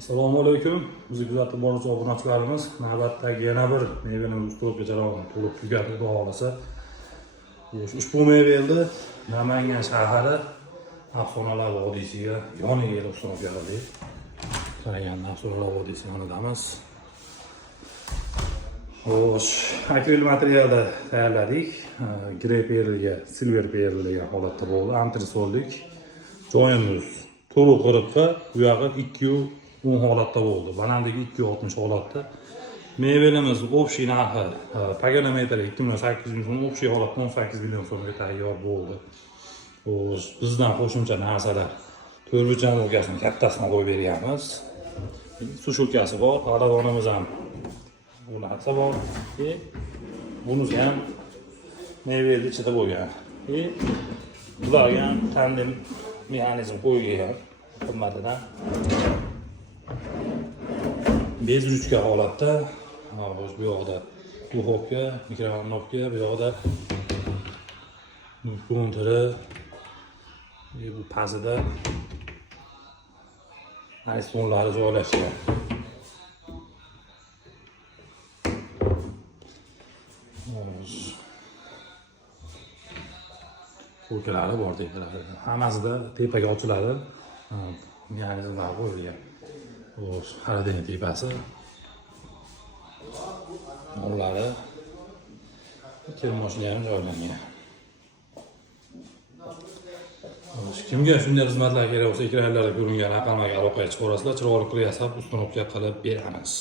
Assalomu alaykum. Bizni kuzatib boruvchi obunachilarimiz navbatdagi yana bir mevani usto'rga jarayonni to'liq tugatib xudo xolasa. Ushbu meva eldi Namangan shahri Afsonalar vodiysiga yoniga kelib usto'rga berildi. Qaraganda Afsonalar vodiysi yonidamiz. Xo'sh, akril materialda tayyorladik. Grey pearlga, silver pearlga holatda bo'ldi. Antrisollik joyimiz to'liq qiribqa, bu yog'i 210 holatda bo'ldi. Balandligi 260 holatda. Mevalarimiz общий narxi paganometr 2.800 so'm, общий holatda 18 million so'mga tayyor bo'ldi. Xo'sh, bizdan qo'shimcha narsalar to'rtburchak o'lkasini kattasini qo'yib berganmiz. Sushulkasi bor, g'alavonimiz ham bu narsa bor. Bunisi ham mevaning ichida bo'lgan. Bularga ham tandem mexanizm qo'yilgan xizmatidan. Bez ruchka holatda, bu yoqda duxovka, mikrovolnovka, bu yoqda kontri, bu pastida iPhone'lari joylashgan. Polkalari bor deydilar. Hammasida tepaga ochiladi. Mexanizmlar qo'yilgan. Xo'sh, xaridning tepasi. Ularni kirmoshlar ham joylangan. Xo'sh, kimga shunday xizmatlar kerak bo'lsa, ekranlarda ko'ringan raqamlarga aloqaga chiqarasizlar, chiroyli qilib yasab, ustunovka qilib beramiz.